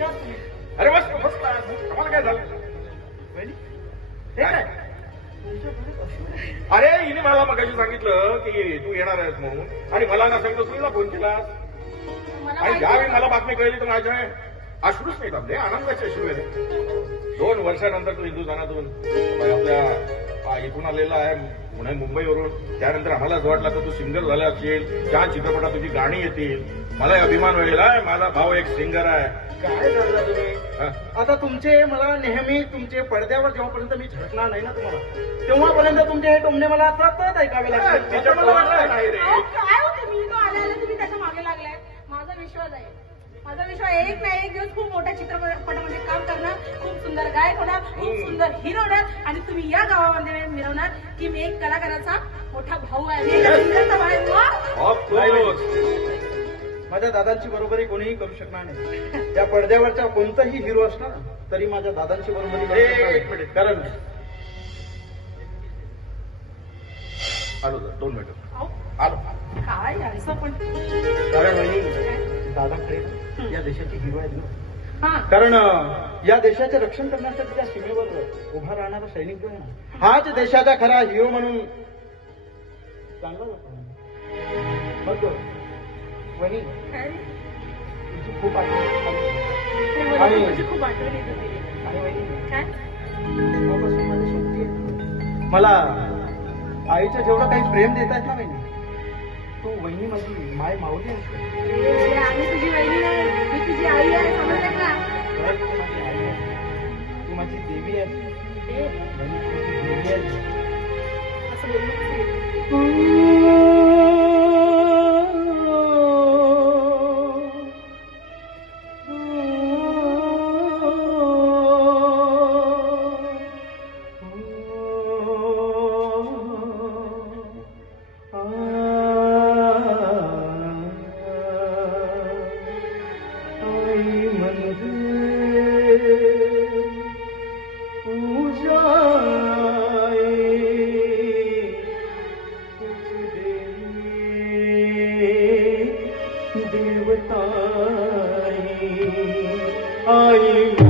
अरे बस बस आम्हाला काय झालं? अरे हिने मला मगाशी सांगितलं की तू येणार आहेस म्हणून, आणि मला ना सांगतो तुला फोन केला. आणि ज्यावेळी मला बातमी कळली तर माझ्या अश्रूच नाही थांबले, आनंदाचे अश्रू आहेत. 2 वर्षानंतर तू हिंदुस्थानातून आपल्या इथून आलेला आहे, पुणे मुंबईवरून. त्यानंतर आम्हाला असं वाटलं तर तू सिंगर झाला असेल, त्या चित्रपटात तुझी गाणी येतील. मला अभिमान होईल. माझा भाऊ एक सिंगर आहे. काय झालं तुम्ही? आता तुमचे मला नेहमी तुमचे पडद्यावर जेव्हापर्यंत मी झळकणार नाही ना तुम्हाला, तेव्हापर्यंत तुमचे हे टोमणे मला सतत ऐकावे लागतात. तिच्या डोळ्यात नाही रे. काय होते मी तो आल्या तुम्ही त्याच्या मागे लागलाय. माझा विश्वास आहे, माझा विश्वास एक ना एक दिवस खूप मोठ्या चित्रपटामध्ये काम करणार, खूप सुंदर गायक होणार, खूप सुंदर हिरो होणार, आणि तुम्ही या गावामध्ये मिळवणार की मी एक कलाकाराचा मोठा भाऊ आहे, मी एका सिंगरचा भाऊ आहे. माझ्या दादांची बरोबरी कोणीही करू शकणार नाही. त्या पडद्यावरच्या कोणताही हिरो असणार तरी माझ्या दादांची बरोबरी करू शकणार नाही. कारण आलो 2 मिनिटं आलो. काय असं पण कारण वहिनी दादा खरे या देशाचे हिरो आहेत ना. हा, कारण या देशाचे रक्षण करण्यासाठी त्या सीमेवर उभा राहणारा सैनिक जो आहे ना, हाच देशाचा खरा हिरो म्हणून चांगला जातो. मग वहिनी तुझी खूप आठवण माझी खूप आठवण येत होती. आणि वहिनी काय तेव्हापासून माझी शक्ती आहे. मला आईचं जेवढं काही प्रेम देत आहेत ना वहिनी, तू वहिनी माझी माय माऊली असते. आम्ही तुझी वहिनी नाही, मी तुझी आई आहे, समजलं का? खरंच तू माझी आई आहे, तू माझी देवी आहे. वहिनी तू माझी देवी आहे. असं बोलू देवताई आई